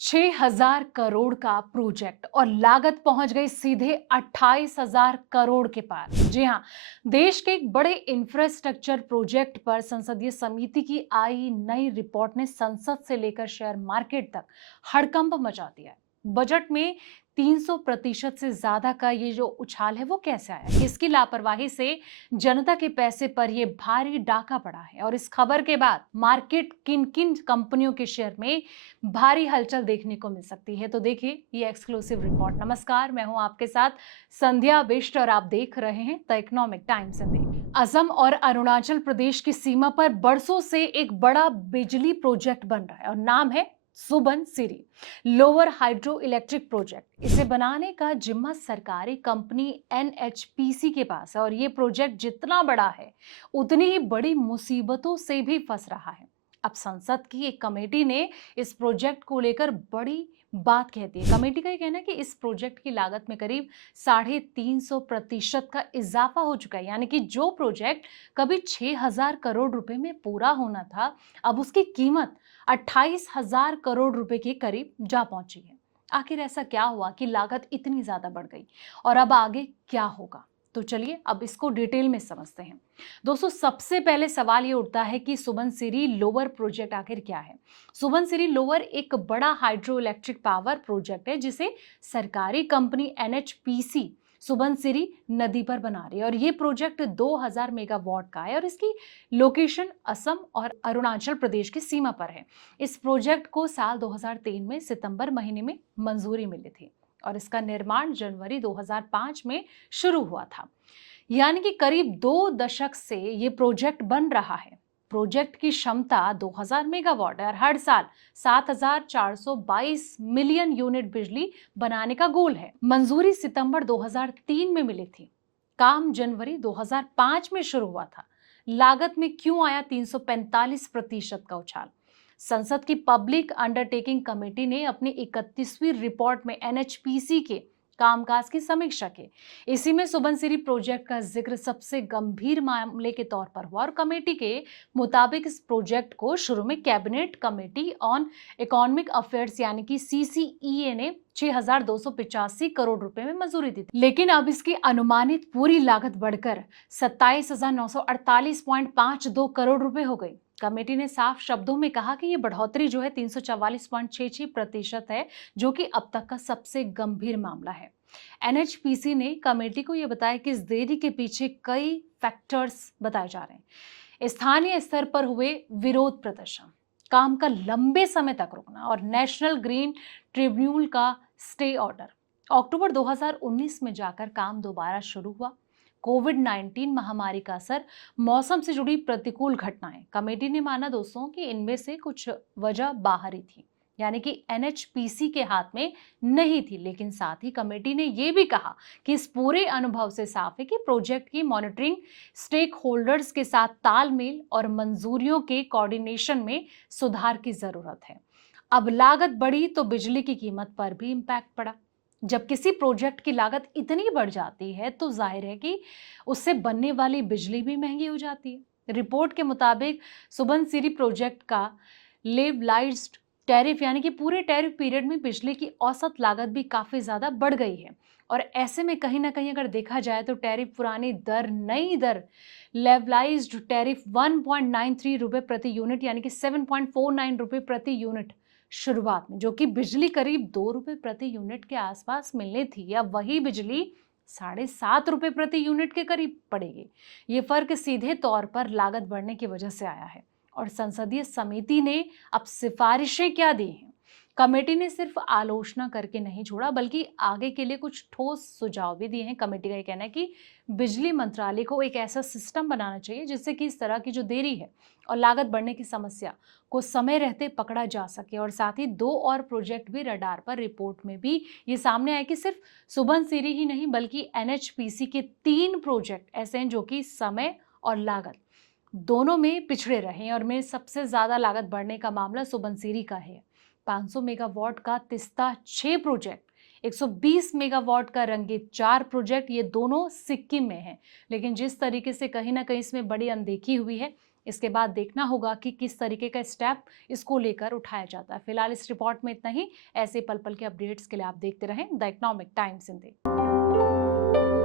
6,000 करोड़ का प्रोजेक्ट और लागत पहुंच गई सीधे 28,000 करोड़ के पार। जी हां, देश के एक बड़े इंफ्रास्ट्रक्चर प्रोजेक्ट पर संसदीय समिति की आई नई रिपोर्ट ने संसद से लेकर शेयर मार्केट तक हड़कंप मचा दिया है। बजट में 300% से ज्यादा का ये जो उछाल है वो कैसे आया? किसकी लापरवाही से जनता के पैसे पर ये भारी डाका पड़ा है? और इस खबर के बाद मार्केट किन किन कंपनियों के शेयर में भारी हलचल देखने को मिल सकती है, तो देखिए ये एक्सक्लूसिव रिपोर्ट। नमस्कार, मैं हूं आपके साथ संध्या बिष्ट और आप देख रहे हैं the economic times India. Assam और अरुणाचल प्रदेश की सीमा पर बरसों से एक बड़ा बिजली प्रोजेक्ट बन रहा है और नाम है Subansiri lower hydro electric project. इसे बनाने का जिम्मा सरकारी कंपनी एनएचपीसी के पास है और ये प्रोजेक्ट जितना बड़ा है उतनी ही बड़ी मुसीबतों से भी फंस रहा है। अब संसद की एक कमेटी ने इस प्रोजेक्ट को लेकर बड़ी बात कहती है। कमेटी का ये कहना है कि इस प्रोजेक्ट की लागत में करीब 350% का इजाफा हो चुका है, यानी कि जो प्रोजेक्ट कभी 6,000 करोड़ रुपए में पूरा होना था, अब उसकी कीमत 28,000 करोड़ रुपए के करीब जा पहुंची है। आखिर ऐसा क्या हुआ कि लागत इतनी ज्यादा बढ़ गई और अब आगे क्या होगा? तो चलिए अब इसको डिटेल में समझते हैं। दोस्तों, सबसे पहले सवाल ये उठता है कि सुबनसिरी लोअर प्रोजेक्ट आखिर क्या है। सुबनसिरी लोअर एक बड़ा हाइड्रो इलेक्ट्रिक पावर प्रोजेक्ट है जिसे सरकारी कंपनी एनएचपीसी सुबनसिरी नदी पर बना रही है और ये प्रोजेक्ट 2000 मेगावाट का है और इसकी लोकेशन असम और अरुणाचल प्रदेश की सीमा पर है। इस प्रोजेक्ट को साल 2003 में सितंबर महीने में मंजूरी मिली थी और इसका निर्माण जनवरी 2005 में शुरू हुआ था। यानी कि करीब 2 दशक से ये प्रोजेक्ट बन रहा है। प्रोजेक्ट की क्षमता 2000 मेगावाट है और हर साल 7,422 मिलियन यूनिट बिजली बनाने का गोल है। मंजूरी सितंबर 2003 में मिली थी। काम जनवरी 2005 में शुरू हुआ था। लागत में क्यों आया 345% का उछाल? संसद की पब्लिक अंडरटेकिंग कमेटी ने अपनी 31वीं रिपोर्ट में एनएचपीसी के कामकाज की समीक्षा की। इसी में सुबनसिरी प्रोजेक्ट का जिक्र सबसे गंभीर मामले के तौर पर हुआ और कमेटी के मुताबिक इस प्रोजेक्ट को शुरू में cabinet committee on economic affairs यानी कि सीसीईए ने 6,285 करोड़ रुपए में मंजूरी दी थी, लेकिन अब इसकी अनुमानित पूरी लागत बढ़कर 27,948.52 करोड़ रुपए हो गई। कमेटी ने साफ शब्दों में कहा कि यह बढ़ोतरी जो है 344.66% है, जो कि अब तक का सबसे गंभीर मामला है। एनएचपीसी ने कमेटी को यह बताया कि इस देरी के पीछे कई फैक्टर्स बताए जा रहे हैं। स्थानीय स्तर पर हुए विरोध प्रदर्शन, काम का लंबे समय तक रुकना और नेशनल ग्रीन ट्रिब्यूनल का स्टे ऑर्डर। अक्टूबर 2019 में जाकर काम दोबारा शुरू हुआ। कोविड-19 महामारी का असर, मौसम से जुड़ी प्रतिकूल घटनाएं। कमेटी ने माना दोस्तों कि इनमें से कुछ वजह बाहरी थी, यानी कि एनएचपीसी के हाथ में नहीं थी, लेकिन साथ ही कमेटी ने यह भी कहा कि इस पूरे अनुभव से साफ है कि प्रोजेक्ट की मॉनिटरिंग, स्टेक होल्डर्स के साथ तालमेल और मंजूरियों के कोऑर्डिनेशन में सुधार की जरूरत है। अब लागत बढ़ी तो बिजली की कीमत पर भी इम्पैक्ट पड़ा। जब किसी प्रोजेक्ट की लागत इतनी बढ़ जाती है तो जाहिर है कि उससे बनने वाली बिजली भी महंगी हो जाती है। रिपोर्ट के मुताबिक सुबनसिरी प्रोजेक्ट का लेवलाइज्ड टैरिफ यानी कि पूरे टैरिफ पीरियड में बिजली की औसत लागत भी काफी ज्यादा बढ़ गई है और ऐसे में कहीं ना कहीं अगर देखा जाए तो टैरिफ पुरानी दर, नई दर लेवलाइज्ड टैरिफ 1.93 रुपए प्रति यूनिट यानी कि 7.49 रुपए प्रति यूनिट शुरुआत में, जो कि बिजली करीब 2 रुपए प्रति यूनिट के आसपास मिलनी थी, अब वही बिजली 7.5 रुपए प्रति यूनिट के करीब पड़ेगी। ये फर्क सीधे तौर पर लागत बढ़ने की वजह से आया है और संसदीय समिति ने अब सिफारिशें क्या दी हैं? कमेटी ने सिर्फ आलोचना करके नहीं छोड़ा, बल्कि आगे के लिए कुछ ठोस सुझाव भी दिए हैं। कमेटी का ये कहना है कि बिजली मंत्रालय को एक ऐसा सिस्टम बनाना चाहिए जिससे कि इस तरह की जो देरी है और लागत बढ़ने की समस्या को समय रहते पकड़ा जा सके। और साथ ही दो और प्रोजेक्ट भी रडार पर, रिपोर्ट में भी ये सामने आया कि सिर्फ सुबनसिरी ही नहीं बल्कि एनएचपीसी के 3 प्रोजेक्ट ऐसे हैं जो कि समय और लागत दोनों में पिछड़े रहे हैं और में सबसे ज्यादा लागत बढ़ने का मामला सुबनसिरी का है। 500 मेगावाट का तिस्ता 6 प्रोजेक्ट, 120 मेगावाट का रंगीत 4 प्रोजेक्ट, ये दोनों सिक्किम में हैं। लेकिन जिस तरीके से कहीं ना कहीं इसमें बड़ी अनदेखी हुई है, इसके बाद देखना होगा कि किस तरीके का स्टेप इसको लेकर उठाया जाता है। फिलहाल इस रिपोर्ट में इतना ही। ऐसे पल पल के अपडेट्स के लिए आप देखते रहें द इकोनॉमिक टाइम्स हिंदी।